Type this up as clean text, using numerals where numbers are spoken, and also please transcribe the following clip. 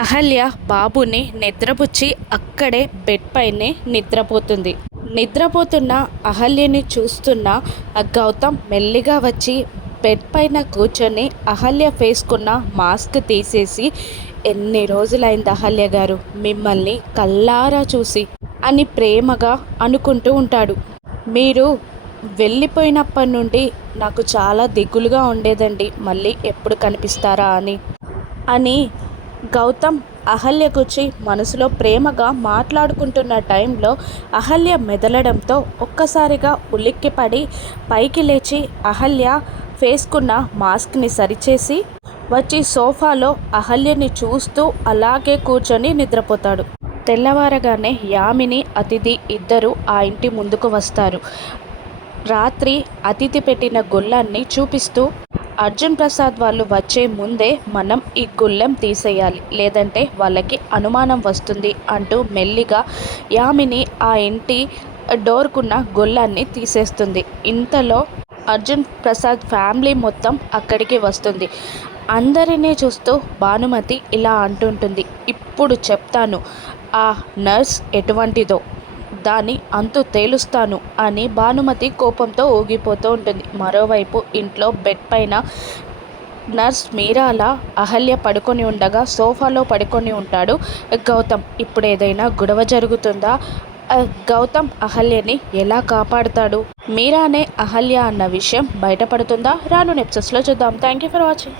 అహల్య బాబుని నిద్రపుచ్చి అక్కడే బెడ్ పైనే నిద్రపోతుంది. నిద్రపోతున్న అహల్యని చూస్తున్న గౌతమ్ మెల్లిగా వచ్చి బెడ్ పైన కూర్చొని అహల్య ఫేస్కున్న మాస్క్ తీసేసి, ఎన్ని రోజులైంది అహల్య గారు మిమ్మల్ని కళ్ళారా చూసి అని ప్రేమగా అనుకుంటూ ఉంటాడు. మీరు వెళ్ళిపోయినప్పటి నుండి నాకు చాలా దిగులుగా ఉండేదండి, మళ్ళీ ఎప్పుడు కనిపిస్తారా అని గౌతమ్ అహల్య గురించి మనసులో ప్రేమగా మాట్లాడుకుంటున్న టైంలో అహల్య మెదలడంతో ఒక్కసారిగా ఉలిక్కిపడి పైకి లేచి అహల్య ఫేస్కున్న మాస్క్ని సరిచేసి వచ్చి సోఫాలో అహల్యని చూస్తూ అలాగే కూర్చొని నిద్రపోతాడు. తెల్లవారగానే యామిని అతిథి ఇద్దరు ఆ ఇంటి ముందుకు వస్తారు. రాత్రి అతిథి పెట్టిన గొల్లాన్ని చూపిస్తూ, అర్జున్ ప్రసాద్ వాళ్ళు వచ్చే ముందే మనం ఈ గుళ్ళెం తీసేయాలి, లేదంటే వాళ్ళకి అనుమానం వస్తుంది అంటూ మెల్లిగా యామిని ఆ ఇంటి డోర్కున్న గొల్లాన్ని తీసేస్తుంది. ఇంతలో అర్జున్ ప్రసాద్ ఫ్యామిలీ మొత్తం అక్కడికి వస్తుంది. అందరినీ చూస్తూ భానుమతి ఇలా అంటుంటుంది, ఇప్పుడు చెప్తాను ఆ నర్స్ ఎటువంటిదో, దాని అంతు తేలుస్తాను అని భానుమతి కోపంతో ఊగిపోతూ ఉంటుంది. మరోవైపు ఇంట్లో బెడ్ పైన నర్స్ మీరాలా అహల్య పడుకొని ఉండగా సోఫాలో పడుకొని ఉంటాడు గౌతమ్. ఇప్పుడు ఏదైనా గొడవ జరుగుతుందా? గౌతమ్ అహల్యని ఎలా కాపాడుతాడు? మీరానే అహల్య అన్న విషయం బయటపడుతుందా? రాను ఎపిసోడ్స్లో చూద్దాం. Thank you for watching.